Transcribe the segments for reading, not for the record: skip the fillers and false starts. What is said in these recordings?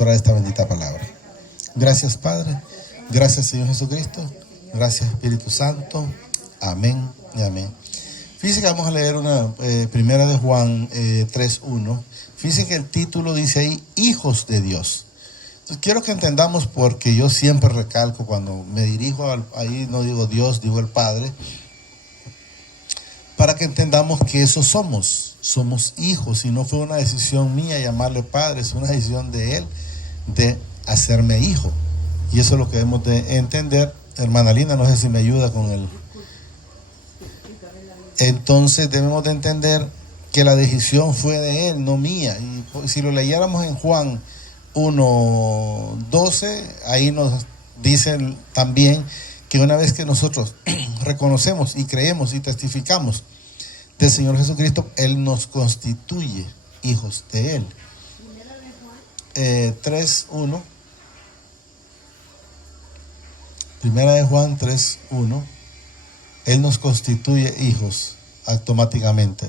Orar esta bendita palabra. Gracias, Padre. Gracias, Señor Jesucristo. Gracias, Espíritu Santo. Amén y amén. Fíjense que vamos a leer una primera de Juan 3:1. Fíjense que el título dice ahí, hijos de Dios. Entonces, quiero que entendamos, porque yo siempre recalco cuando me dirijo ahí, no digo Dios, digo el Padre, para que entendamos que eso somos hijos, y no fue una decisión mía llamarle Padre, es una decisión de Él de hacerme hijo. Y eso es lo que debemos de entender. Hermana Lina, no sé si me ayuda con él. Entonces debemos de entender que la decisión fue de Él, no mía. Y si lo leyéramos en Juan 1:12, ahí nos dice también que una vez que nosotros reconocemos y creemos y testificamos del Señor Jesucristo, Él nos constituye hijos de Él. 3:1. Primera de Juan 3:1. Él nos constituye hijos automáticamente.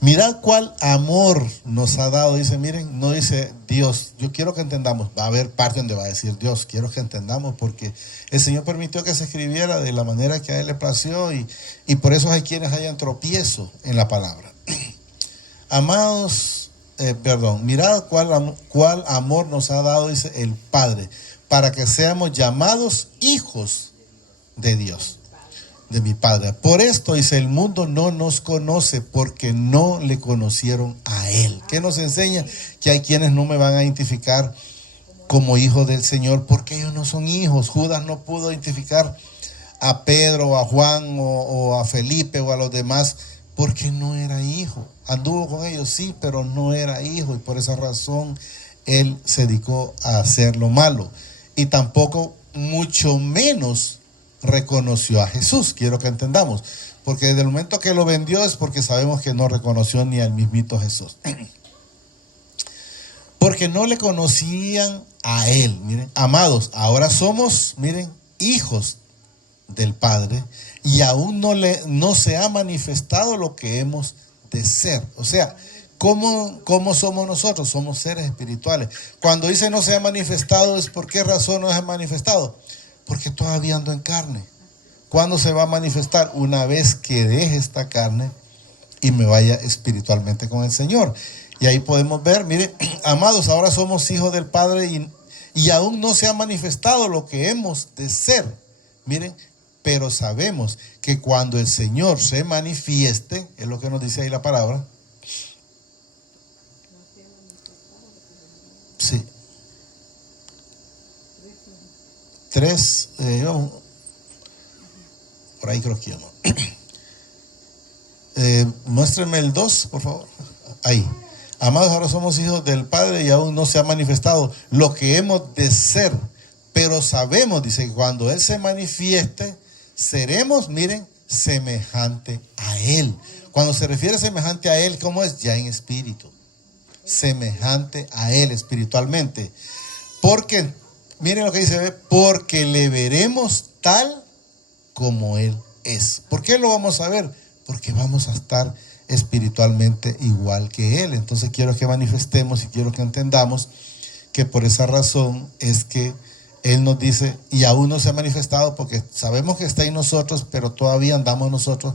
Mirad cuál amor nos ha dado. Dice, miren, no dice Dios. Yo quiero que entendamos. Va a haber parte donde va a decir Dios. Quiero que entendamos, porque el Señor permitió que se escribiera de la manera que a Él le plació, y por eso hay quienes hayan tropiezo en la palabra. Amados, mirad cuál amor nos ha dado, dice el Padre, para que seamos llamados hijos de Dios, de mi Padre. Por esto, dice, el mundo no nos conoce, porque no le conocieron a Él. ¿Qué nos enseña? Que hay quienes no me van a identificar como hijo del Señor, porque ellos no son hijos. Judas no pudo identificar a Pedro, a Juan, o a Felipe, o a los demás, porque no era hijo. Anduvo con ellos, sí, pero no era hijo, y por esa razón él se dedicó a hacer lo malo. Y tampoco, mucho menos, reconoció a Jesús. Quiero que entendamos, porque desde el momento que lo vendió es porque sabemos que no reconoció ni al mismito Jesús. Porque no le conocían a Él. Miren, amados, ahora somos, miren, hijos del Padre, y aún no se ha manifestado lo que hemos de ser. O sea, ¿cómo somos nosotros? Somos seres espirituales. Cuando dice no se ha manifestado, ¿es por qué razón no se ha manifestado? Porque todavía ando en carne. ¿Cuándo se va a manifestar? Una vez que deje esta carne y me vaya espiritualmente con el Señor. Y ahí podemos ver, miren, amados, ahora somos hijos del Padre, y aún no se ha manifestado lo que hemos de ser. Miren, pero sabemos que cuando el Señor se manifieste, es lo que nos dice ahí la palabra. Sí. 3, por ahí creo que ya no. Muéstrenme el 2, por favor. Ahí. Amados, ahora somos hijos del Padre, y aún no se ha manifestado lo que hemos de ser. Pero sabemos, dice, que cuando Él se manifieste, seremos, miren, semejante a Él. Cuando se refiere a semejante a Él, ¿cómo es? Ya en espíritu. Semejante a Él espiritualmente. Porque, miren lo que dice, porque le veremos tal como Él es. ¿Por qué lo vamos a ver? Porque vamos a estar espiritualmente igual que Él. Entonces quiero que manifestemos y quiero que entendamos que por esa razón es que Él nos dice, y aún no se ha manifestado, porque sabemos que está en nosotros, pero todavía andamos nosotros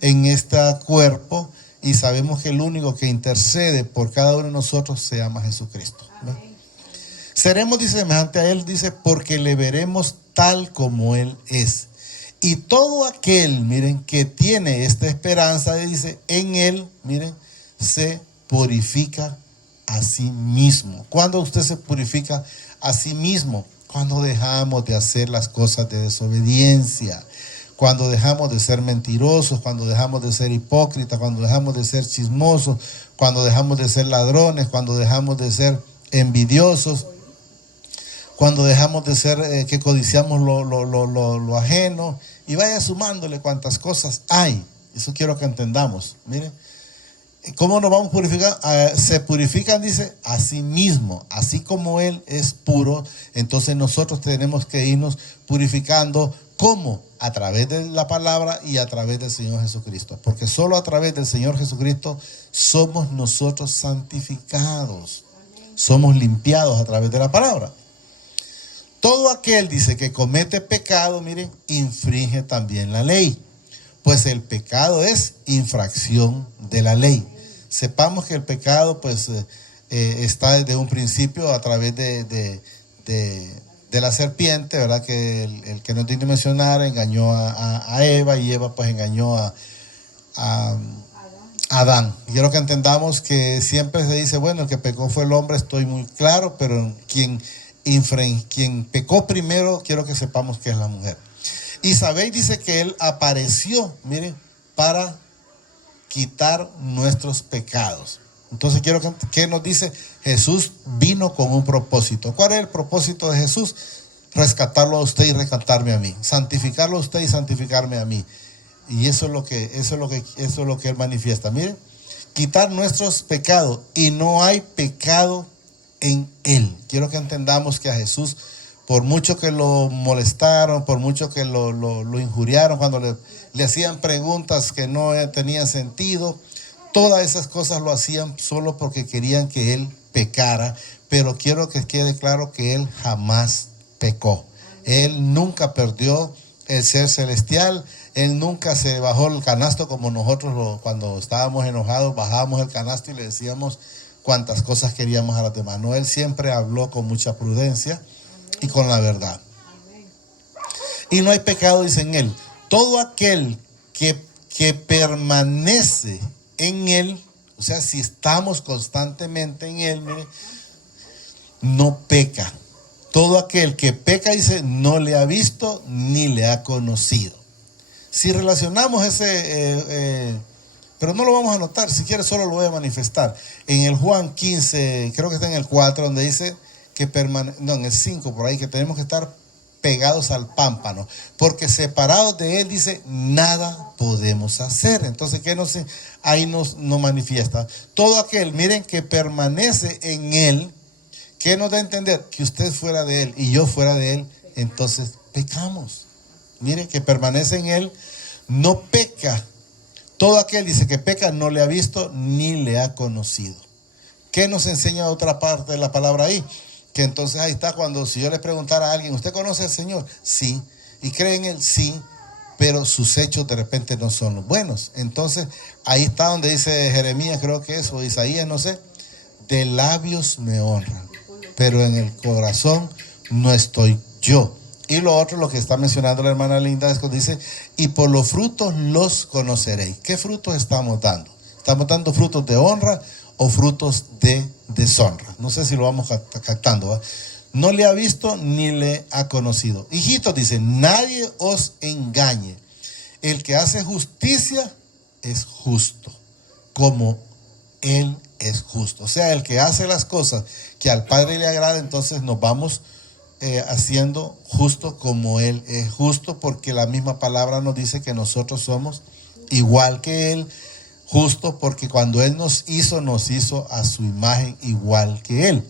en este cuerpo, y sabemos que el único que intercede por cada uno de nosotros se llama Jesucristo, ¿no? Seremos, dice, semejante a Él, dice, porque le veremos tal como Él es. Y todo aquel, miren, que tiene esta esperanza, dice, en Él, miren, se purifica a sí mismo. ¿Cuándo usted se purifica a sí mismo? Cuando dejamos de hacer las cosas de desobediencia, cuando dejamos de ser mentirosos, cuando dejamos de ser hipócritas, cuando dejamos de ser chismosos, cuando dejamos de ser ladrones, cuando dejamos de ser envidiosos, cuando dejamos de ser que codiciamos lo ajeno, y vaya sumándole cuantas cosas hay. Eso quiero que entendamos. Miren, ¿cómo nos vamos a purificar? Se purifican, dice, a sí mismo. Así como Él es puro, entonces nosotros tenemos que irnos purificando ¿Cómo? A través de la palabra y a través del Señor Jesucristo. Porque solo a través del Señor Jesucristo somos nosotros santificados. Somos limpiados a través de la palabra. Todo aquel, dice, que comete pecado, miren, infringe también la ley. Pues el pecado es infracción de la ley. Sepamos que el pecado, pues, está desde un principio a través de la serpiente, ¿verdad? Que el que no tiene que mencionar engañó a Eva, y Eva pues engañó a Adán. Quiero que entendamos que siempre se dice, bueno, el que pecó fue el hombre, estoy muy claro, pero quien pecó primero, quiero que sepamos que es la mujer. Y sabéis, dice que él apareció, miren, para quitar nuestros pecados. Entonces quiero que nos dice, Jesús vino con un propósito. ¿Cuál es el propósito de Jesús? Rescatarlo a usted y rescatarme a mí. Santificarlo a usted y santificarme a mí. Y eso es lo que él manifiesta. Miren, quitar nuestros pecados, y no hay pecado en él. Quiero que entendamos que a Jesús, por mucho que lo molestaron, por mucho que lo injuriaron, cuando le hacían preguntas que no tenían sentido, todas esas cosas lo hacían solo porque querían que él pecara. Pero quiero que quede claro que él jamás pecó. Él nunca perdió el ser celestial. Él nunca se bajó el canasto como nosotros cuando estábamos enojados bajábamos el canasto y le decíamos cuántas cosas queríamos a los demás. No, él siempre habló con mucha prudencia y con la verdad. Y no hay pecado, dice, en él. Todo aquel que permanece en él, o sea, si estamos constantemente en él, mire, no peca. Todo aquel que peca, dice, no le ha visto ni le ha conocido. Si relacionamos pero no lo vamos a anotar, si quieres solo lo voy a manifestar. En el Juan 15, creo que está en el 4, donde dice que en el 5 por ahí, que tenemos que estar pegados al pámpano, porque separados de él, dice, nada podemos hacer. Entonces, ahí nos manifiesta. Todo aquel, miren, que permanece en él, ¿qué nos da a entender? Que usted fuera de él y yo fuera de él, entonces pecamos. Miren, que permanece en él, no peca. Todo aquel, dice, que peca no le ha visto ni le ha conocido. ¿Qué nos enseña otra parte de la palabra ahí? Que entonces ahí está cuando, si yo le preguntara a alguien, ¿usted conoce al Señor? Sí. ¿Y cree en él? Sí. Pero sus hechos de repente no son los buenos. Entonces ahí está donde dice Jeremías, creo que es, o Isaías, no sé, de labios me honran, pero en el corazón no estoy yo. Y lo otro, lo que está mencionando la hermana Linda, es que dice, y por los frutos los conoceréis. ¿Qué frutos estamos dando? ¿Estamos dando frutos de honra o frutos de deshonra? No sé si lo vamos captando, ¿va? No le ha visto ni le ha conocido. Hijitos, dice, nadie os engañe. El que hace justicia es justo, como él es justo. O sea, el que hace las cosas que al Padre le agrada, entonces nos vamos haciendo justo como él es justo, porque la misma palabra nos dice que nosotros somos igual que él, justo, porque cuando él nos hizo a su imagen igual que él.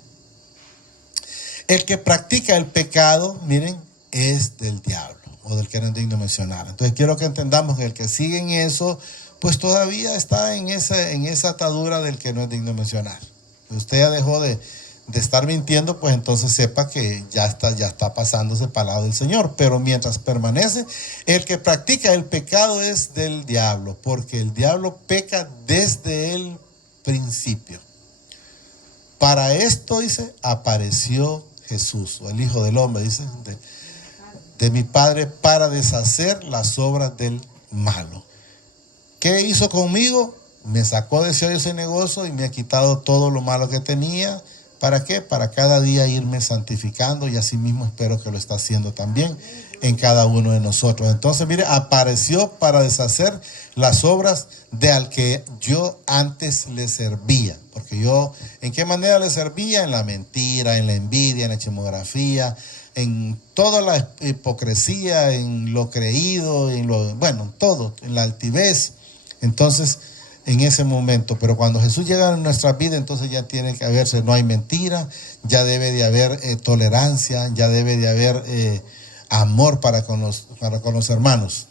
El que practica el pecado, miren, es del diablo, o del que no es digno mencionar. Entonces quiero que entendamos que el que sigue en eso, pues todavía está en esa atadura del que no es digno mencionar. Usted ya dejó de estar mintiendo, pues entonces sepa que ya está pasándose para el lado del Señor. Pero mientras permanece, el que practica el pecado es del diablo, porque el diablo peca desde el principio. Para esto, dice, apareció Jesús, o el Hijo del Hombre, dice, de mi Padre, para deshacer las obras del malo. ¿Qué hizo conmigo? Me sacó de ese negocio y me ha quitado todo lo malo que tenía. ¿Para qué? Para cada día irme santificando, y así mismo espero que lo está haciendo también en cada uno de nosotros. Entonces, mire, apareció para deshacer las obras de al que yo antes le servía. Porque yo, ¿en qué manera le servía? En la mentira, en la envidia, en la chismografía, en toda la hipocresía, en lo creído, todo, en la altivez. Entonces, en ese momento, pero cuando Jesús llega a nuestra vida, entonces ya tiene que haberse, no hay mentira, ya debe de haber tolerancia, ya debe de haber amor para con los hermanos.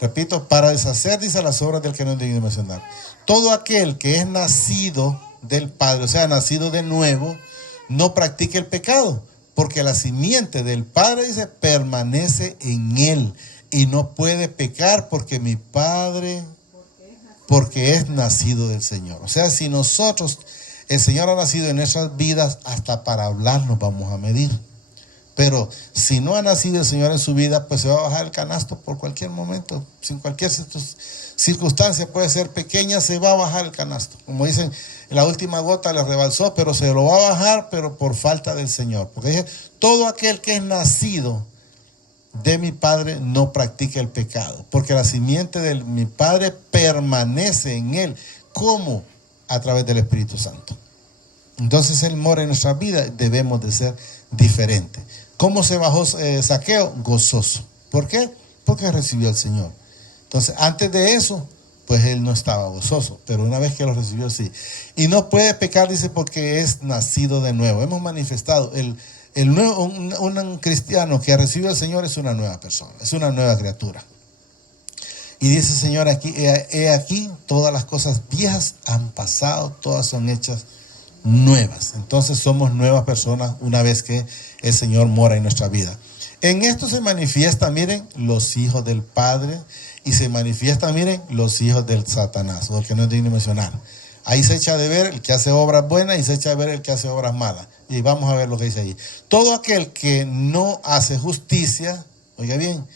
Repito, para deshacer, dice, las obras del que no es digno de mencionar. Todo aquel que es nacido del Padre, o sea, nacido de nuevo, no practica el pecado, porque la simiente del Padre, dice, permanece en él y no puede pecar porque mi Padre, porque es nacido del Señor. O sea, si nosotros, el Señor ha nacido en nuestras vidas, hasta para hablar nos vamos a medir. Pero si no ha nacido el Señor en su vida, pues se va a bajar el canasto por cualquier momento, sin cualquier circunstancia, puede ser pequeña, se va a bajar el canasto. Como dicen, la última gota le rebalsó, pero se lo va a bajar, pero por falta del Señor. Porque dice, todo aquel que es nacido de mi Padre no practica el pecado, porque la simiente de mi Padre permanece en él. ¿Cómo? A través del Espíritu Santo. Entonces Él mora en nuestra vida, debemos de ser diferentes. ¿Cómo se bajó Zaqueo? Gozoso. ¿Por qué? Porque recibió al Señor. Entonces, antes de eso, pues él no estaba gozoso, pero una vez que lo recibió, sí. Y no puede pecar, dice, porque es nacido de nuevo. Hemos manifestado, un cristiano que ha recibido al Señor es una nueva persona, es una nueva criatura. Y dice el Señor aquí, he aquí, todas las cosas viejas han pasado, todas son hechas nuevas. Entonces somos nuevas personas una vez que el Señor mora en nuestra vida. En esto se manifiesta, miren, los hijos del Padre, y se manifiesta, miren, los hijos del Satanás, o el que no es digno de mencionar. Ahí se echa de ver el que hace obras buenas y se echa de ver el que hace obras malas. Y vamos a ver lo que dice ahí. Todo aquel que no hace justicia, oiga bien,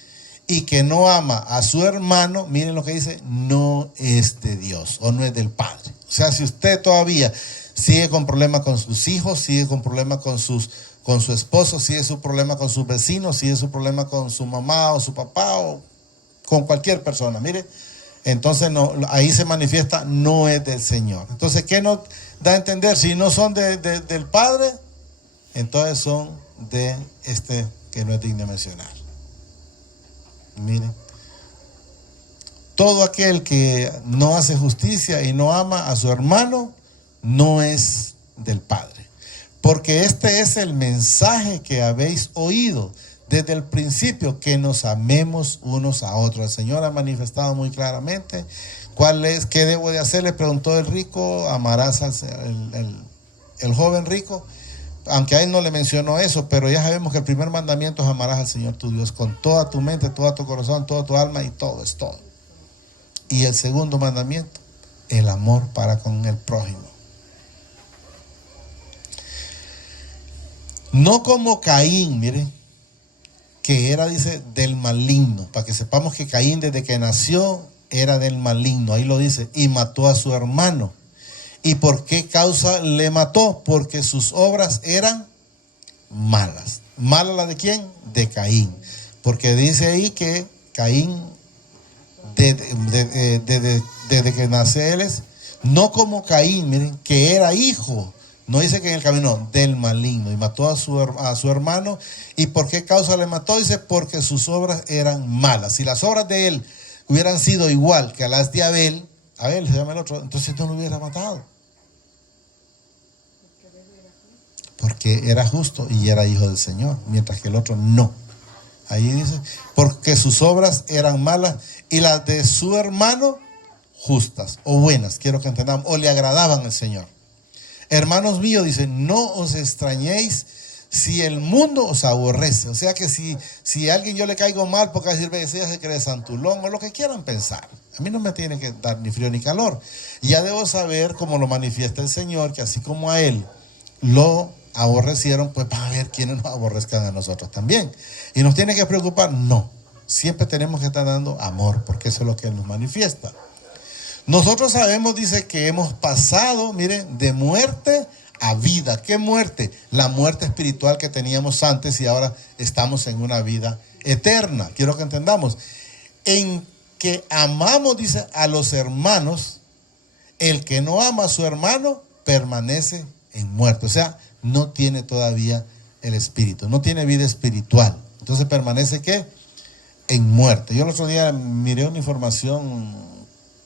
y que no ama a su hermano, miren lo que dice, no es de Dios o no es del Padre. O sea, si usted todavía sigue con problemas con sus hijos, sigue con problemas con su esposo, sigue su problema con sus vecinos, sigue su problema con su mamá o su papá o con cualquier persona, mire, entonces no, ahí se manifiesta, no es del Señor. Entonces, ¿qué nos da a entender? Si no son del Padre, entonces son de este que no es digno de mencionar. Miren, todo aquel que no hace justicia y no ama a su hermano, no es del Padre. Porque este es el mensaje que habéis oído desde el principio, que nos amemos unos a otros. El Señor ha manifestado muy claramente qué debo de hacer. Le preguntó el rico, amarás el joven rico, aunque a él no le mencionó eso, pero ya sabemos que el primer mandamiento es amarás al Señor tu Dios con toda tu mente, todo tu corazón, toda tu alma y todo, es todo. Y el segundo mandamiento, el amor para con el prójimo. No como Caín, miren, que era, dice, del maligno, para que sepamos que Caín desde que nació era del maligno, ahí lo dice, y mató a su hermano. ¿Y por qué causa le mató? Porque sus obras eran malas. ¿Mala la de quién? De Caín. Porque dice ahí que Caín, desde que nace él, no como Caín, miren, que era hijo. No dice que en el camino del maligno, y mató a su hermano. ¿Y por qué causa le mató? Dice, porque sus obras eran malas. Si las obras de él hubieran sido igual que a las de Abel se llama el otro, entonces no lo hubiera matado. Porque era justo y era hijo del Señor, mientras que el otro no. Ahí dice, porque sus obras eran malas y las de su hermano justas o buenas, quiero que entendamos, o le agradaban al Señor. Hermanos míos, dice, no os extrañéis si el mundo os aborrece. O sea que si a alguien yo le caigo mal porque decir, ella se cree santulón o lo que quieran pensar. A mí no me tiene que dar ni frío ni calor. Ya debo saber, como lo manifiesta el Señor, que así como a él lo aborrecieron, pues va a haber quienes nos aborrezcan a nosotros también. ¿Y nos tiene que preocupar? No. Siempre tenemos que estar dando amor, porque eso es lo que él nos manifiesta. Nosotros sabemos, dice, que hemos pasado, miren, de muerte a vida. ¿Qué muerte? La muerte espiritual que teníamos antes y ahora estamos en una vida eterna. Quiero que entendamos. En que amamos, dice, a los hermanos, el que no ama a su hermano permanece en muerte. O sea, no tiene todavía el espíritu, no tiene vida espiritual. Entonces permanece, ¿qué? En muerte. Yo el otro día miré una información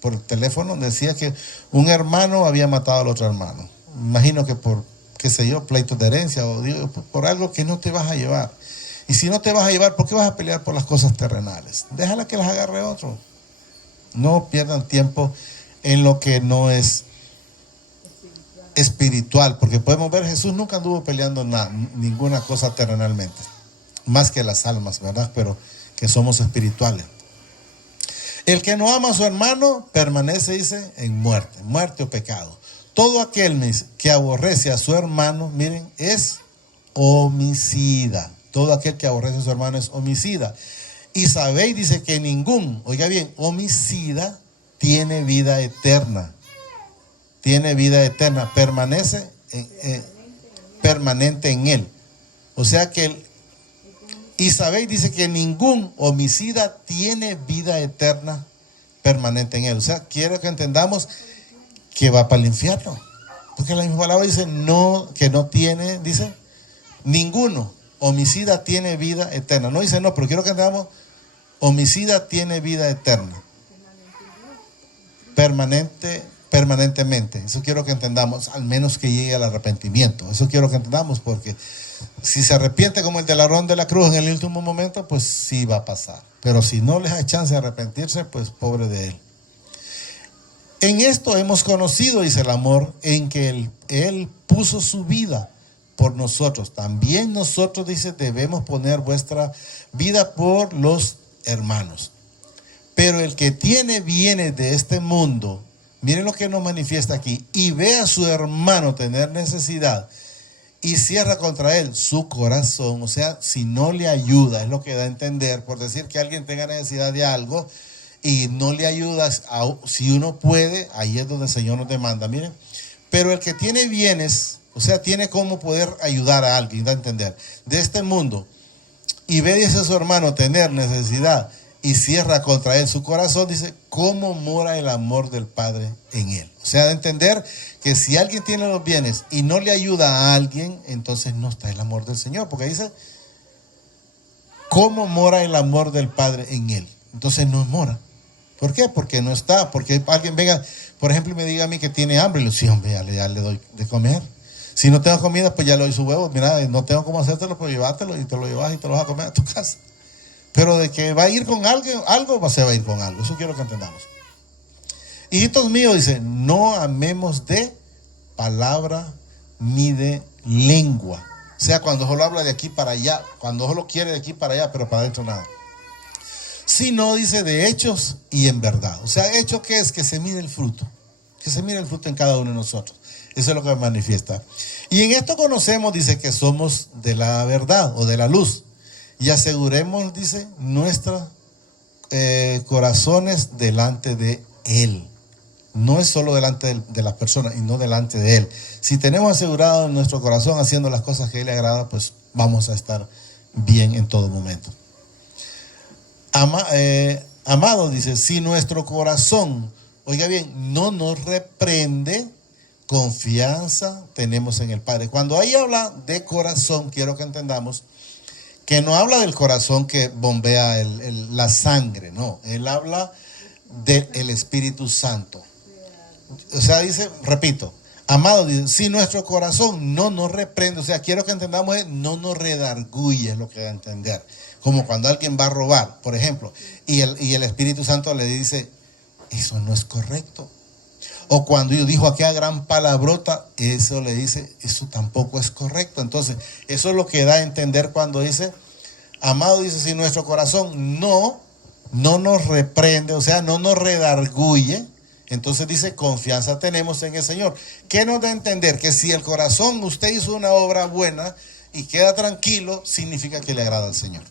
por el teléfono, decía que un hermano había matado al otro hermano. Imagino que por, qué sé yo, pleitos de herencia o digo, por algo que no te vas a llevar. Y si no te vas a llevar, ¿por qué vas a pelear por las cosas terrenales? Déjala que las agarre otro. No pierdan tiempo en lo que no es espiritual, porque podemos ver, Jesús nunca anduvo peleando nada, ninguna cosa terrenalmente, más que las almas, ¿verdad? Pero que somos espirituales. El que no ama a su hermano permanece, dice, en muerte, muerte o pecado. Todo aquel que aborrece a su hermano, miren, es homicida. Todo aquel que aborrece a su hermano es homicida. Y sabéis, dice, que ningún, oiga bien, homicida tiene vida eterna. Tiene vida eterna, permanece permanente en él. O sea que y sabéis, dice, que ningún homicida tiene vida eterna permanente en él. O sea, quiero que entendamos que va para el infierno. Porque la misma palabra dice, no, que no tiene, dice, ninguno homicida tiene vida eterna. No dice no, pero quiero que entendamos, homicida tiene vida eterna. Permanentemente. Eso quiero que entendamos, al menos que llegue al arrepentimiento. Eso quiero que entendamos, porque si se arrepiente como el del ladrón de la cruz en el último momento, pues sí va a pasar. Pero si no les da chance de arrepentirse, pues pobre de él. En esto hemos conocido, dice, el amor, en que él puso su vida por nosotros. También nosotros, dice, debemos poner vuestra vida por los hermanos. Pero el que tiene bienes de este mundo, miren lo que nos manifiesta aquí, y ve a su hermano tener necesidad y cierra contra él su corazón, o sea, si no le ayuda, es lo que da a entender, por decir que alguien tenga necesidad de algo y no le ayudas, si uno puede, ahí es donde el Señor nos demanda, miren. Pero el que tiene bienes, o sea, tiene cómo poder ayudar a alguien, da a entender, de este mundo, y ve, dice, a su hermano tener necesidad y cierra contra él su corazón, dice, ¿cómo mora el amor del Padre en él? O sea, de entender que si alguien tiene los bienes y no le ayuda a alguien, entonces no está el amor del Señor, porque dice, ¿cómo mora el amor del Padre en él? Entonces no mora. ¿Por qué? Porque no está, porque alguien venga, por ejemplo, y me diga a mí que tiene hambre, y le digo, sí, hombre, ya le doy de comer. Si no tengo comida, pues ya le doy su huevo, mira, no tengo cómo hacértelo, pues llévatelo y te lo llevas y te lo vas a comer a tu casa. Pero de que va a ir con algo se va a ir con algo. Eso quiero que entendamos. Hijitos míos, dice, no amemos de palabra ni de lengua. O sea, cuando solo habla de aquí para allá, cuando solo quiere de aquí para allá, pero para adentro nada. Sino, dice, de hechos y en verdad. O sea, hecho que es que se mire el fruto. Que se mire el fruto en cada uno de nosotros. Eso es lo que manifiesta. Y en esto conocemos, dice, que somos de la verdad o de la luz. Y aseguremos, dice, nuestros corazones delante de Él. No es solo delante de las personas y no delante de Él. Si tenemos asegurado nuestro corazón haciendo las cosas que a Él le agrada, pues vamos a estar bien en todo momento. Amado, dice, si nuestro corazón, oiga bien, no nos reprende, confianza tenemos en el Padre. Cuando ahí habla de corazón, quiero que entendamos que no habla del corazón que bombea la sangre, no. Él habla del Espíritu Santo. O sea, dice, repito, amado, dice, si nuestro corazón no nos reprende, o sea, quiero que entendamos, no nos redarguye, es lo que da a entender. Como cuando alguien va a robar, por ejemplo, y el Espíritu Santo le dice, eso no es correcto. O cuando yo dijo aquella gran palabrota, eso le dice, eso tampoco es correcto. Entonces, eso es lo que da a entender cuando dice, amado, dice, si nuestro corazón no nos reprende, o sea, no nos redarguye, entonces dice, confianza tenemos en el Señor. ¿Qué nos da a entender? Que si el corazón, usted hizo una obra buena y queda tranquilo, significa que le agrada al Señor.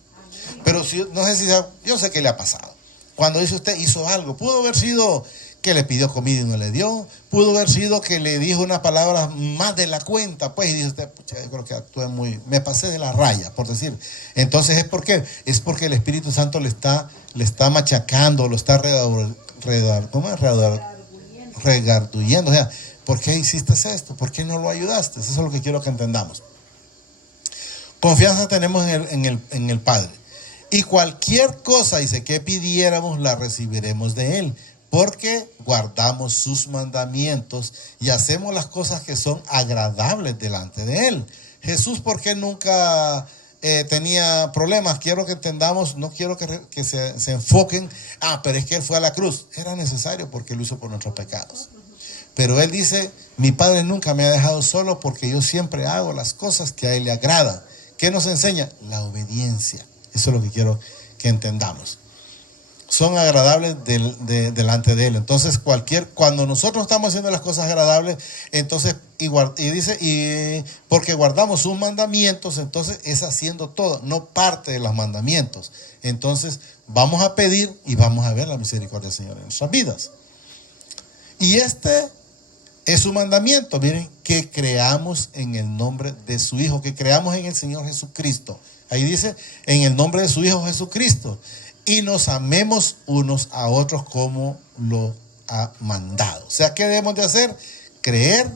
Pero si, no sé si, yo sé que le ha pasado. Cuando dice usted, hizo algo, pudo haber sido que le pidió comida y no le dio, pudo haber sido que le dijo una palabra más de la cuenta, pues, y dice usted, pucha, yo creo que actué me pasé de la raya, por decir. Entonces, ¿es por qué? Es porque el Espíritu Santo le está machacando, lo está regarduyendo. O sea, ¿por qué hiciste esto? ¿Por qué no lo ayudaste? Eso es lo que quiero que entendamos. Confianza tenemos en el Padre. Y cualquier cosa, dice, que pidiéramos, la recibiremos de Él. Porque guardamos sus mandamientos y hacemos las cosas que son agradables delante de Él. Jesús, ¿por qué nunca tenía problemas. Quiero que entendamos, no quiero que se enfoquen, pero es que Él fue a la cruz. Era necesario porque Él lo hizo por nuestros pecados. Pero Él dice, mi Padre nunca me ha dejado solo porque yo siempre hago las cosas que a Él le agradan. ¿Qué nos enseña? La obediencia. Eso es lo que quiero que entendamos. Son agradables delante de Él. Entonces, cuando nosotros estamos haciendo las cosas agradables, entonces, porque guardamos sus mandamientos, entonces es haciendo todo, no parte de los mandamientos. Entonces, vamos a pedir y vamos a ver la misericordia del Señor en nuestras vidas. Y este es su mandamiento, miren, que creamos en el nombre de su Hijo, que creamos en el Señor Jesucristo. Ahí dice, en el nombre de su Hijo Jesucristo. Y nos amemos unos a otros como lo ha mandado. O sea, ¿qué debemos de hacer? Creer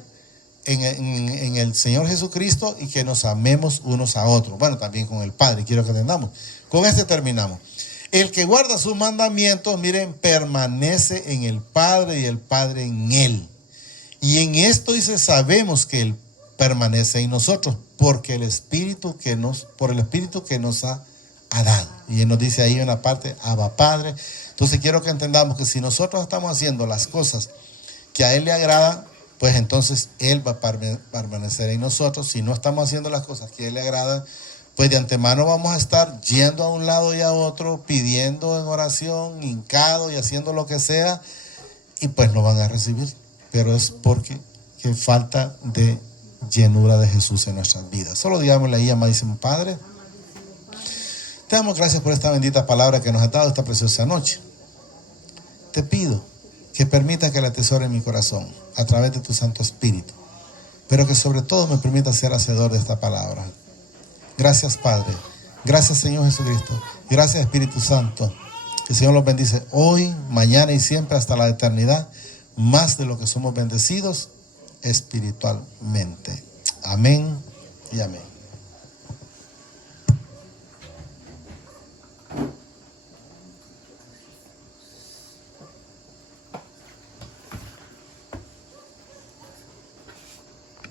en el Señor Jesucristo y que nos amemos unos a otros. Bueno, también con el Padre, quiero que entendamos. Con este terminamos. El que guarda sus mandamientos, miren, permanece en el Padre y el Padre en él. Y en esto dice, sabemos que Él permanece en nosotros, porque por el Espíritu que nos ha dado. Y Él nos dice ahí en la parte, Abba Padre. Entonces quiero que entendamos que si nosotros estamos haciendo las cosas que a Él le agradan, pues entonces Él va a permanecer en nosotros. Si no estamos haciendo las cosas que a Él le agradan, pues de antemano vamos a estar yendo a un lado y a otro, pidiendo en oración, hincado y haciendo lo que sea, y pues no van a recibir. Pero es porque que falta de llenura de Jesús en nuestras vidas. Solo digámosle ahí, amadísimo Padre, te damos gracias por esta bendita palabra que nos has dado esta preciosa noche. Te pido que permita que la atesore en mi corazón a través de tu Santo Espíritu, pero que sobre todo me permita ser hacedor de esta palabra. Gracias, Padre. Gracias, Señor Jesucristo. Gracias, Espíritu Santo. Que el Señor los bendice hoy, mañana y siempre hasta la eternidad, más de lo que somos bendecidos espiritualmente. Amén y amén.